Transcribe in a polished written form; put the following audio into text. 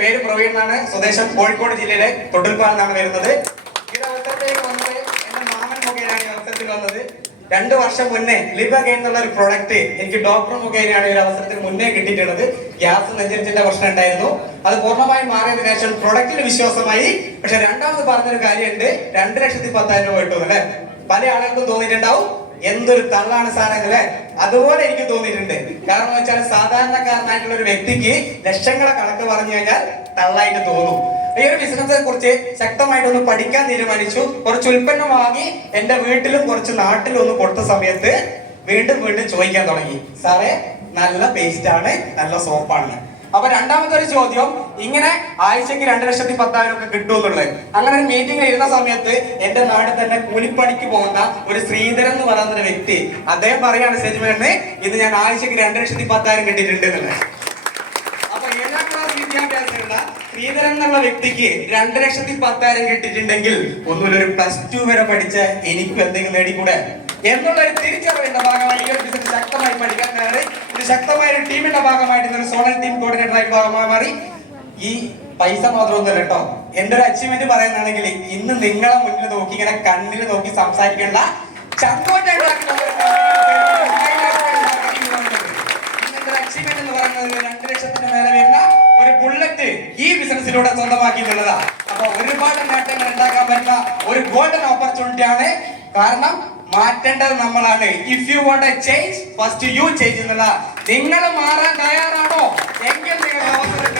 പേര് പ്രവീൺ എന്നാണ്. സ്വദേശം കോഴിക്കോട് ജില്ലയിലെ തൊട്ടിൽപ്പാൽ നിന്നാണ് വരുന്നത്. ഈ അവസരത്തിലേക്ക് വന്നത് എന്റെ മാമൻ മുഖേനയാണ് ഈ അവസരത്തിൽ വന്നത്. 2 വർഷം മുന്നേ ലിബഗെയിൻ എന്നുള്ള ഒരു പ്രൊഡക്റ്റ് എനിക്ക് ഡോക്ടർ മുഖേനയാണ് ഈ അവസരത്തിന് മുന്നേ കിട്ടിയിട്ടുള്ളത്. ഗ്യാസ് നെഞ്ചരിച്ചിന്റെ പ്രശ്നം ഉണ്ടായിരുന്നു. അത് പൂർണ്ണമായും മാറിയതിനു ശേഷം പ്രൊഡക്റ്റിന് വിശ്വാസമായി. പക്ഷെ രണ്ടാമത് പറഞ്ഞൊരു കാര്യമുണ്ട്, 2,10,000 രൂപ കിട്ടും അല്ലെ. പല ആളുകൾക്കും തോന്നിയിട്ടുണ്ടാവും എന്തൊരു തള്ളാണ് സാറേ അല്ലേ. അതുപോലെ എനിക്ക് തോന്നിയിട്ടുണ്ട്. കാരണം എന്ന് വെച്ചാൽ സാധാരണക്കാരനായിട്ടുള്ള ഒരു വ്യക്തിക്ക് ലക്ഷങ്ങളെ കണക്ക് പറഞ്ഞു കഴിഞ്ഞാൽ തള്ളായിട്ട് തോന്നും. ഈ ഒരു ബിസിനസിനെ കുറിച്ച് ശക്തമായിട്ടൊന്ന് പഠിക്കാൻ തീരുമാനിച്ചു. കുറച്ച് ഉൽപ്പന്നം വാങ്ങി എന്റെ വീട്ടിലും കുറച്ച് നാട്ടിലും ഒന്ന് കൊടുത്ത സമയത്ത് വീണ്ടും ചോദിക്കാൻ തുടങ്ങി, സാറേ നല്ല പേസ്റ്റ് ആണ്, നല്ല സോപ്പാണ്. അപ്പൊ രണ്ടാമത്തെ ഒരു ചോദ്യം, ഇങ്ങനെ ആഴ്ചക്ക് 2,10,000 ഒക്കെ കിട്ടുമെന്നുള്ളത്. അങ്ങനെ ഒരു മീറ്റിംഗിൽ ഇരുന്ന സമയത്ത് എന്റെ നാട്ടിൽ തന്നെ കൂലിപ്പണിക്ക് പോകുന്ന ഒരു ശ്രീധരൻ എന്ന് പറയുന്ന ഒരു വ്യക്തി, അദ്ദേഹം പറയാണ് സ്റ്റേജ്മേലിന്, ഇത് ഞാൻ ആഴ്ചക്ക് 2,10,000 കിട്ടിയിട്ടുണ്ട് എന്നുള്ളത്. അപ്പൊ 7ാം ക്ലാസ് വിദ്യാഭ്യാസമുള്ള ശ്രീധരൻ എന്നുള്ള വ്യക്തിക്ക് 2,10,000 കിട്ടിയിട്ടുണ്ടെങ്കിൽ ഒന്നുമില്ല, ഒരു +2 വരെ പഠിച്ച എനിക്കും എന്തെങ്കിലും നേടിക്കൂടെ എന്നുള്ള ഒരു തിരിച്ചറിവിന്റെ ഭാഗമായി ഈ ഒരു ബിസിനസ് ശക്തമായി പഠിക്കാൻ കയറി. ഇത് ശക്തമായ ഒരു ടീമിന്റെ ഭാഗമായിട്ട് ഒരു സോണൽ ടീം കോർഡിനേറ്റർ ആയിട്ട് ഭാഗമായി മാറി. ഈ പൈസ മാത്രമൊന്നുമല്ല കേട്ടോ, എന്റെ ഒരു അച്ചീവ്മെന്റ് പറയുകയാണെങ്കിൽ ഇന്ന് നിങ്ങളെ മുന്നിൽ നോക്കി ഇങ്ങനെ കണ്ണിൽ നോക്കി സംസാരിക്കേണ്ട അച്ചീവ്മെന്റ് എന്ന് പറയുന്നത് 2 ലക്ഷത്തിന് മേലെ വരുന്ന ഒരു ബുള്ളറ്റ് ഈ ബിസിനസ്സിലൂടെ സ്വന്തമാക്കി എന്നുള്ളതാ. അപ്പൊ ഒരുപാട് നേട്ടങ്ങൾ ഉണ്ടാക്കാൻ പറ്റുന്ന ഒരു ഗോൾഡൻ ഓപ്പർച്യൂണിറ്റി ആണ്. കാരണം മാറ്റേണ്ടത് നമ്മളാണ്. If you want A change first U change എന്നുള്ള. നിങ്ങൾ മാറാൻ തയ്യാറാണോ എങ്കിൽ നിങ്ങൾ അവസരം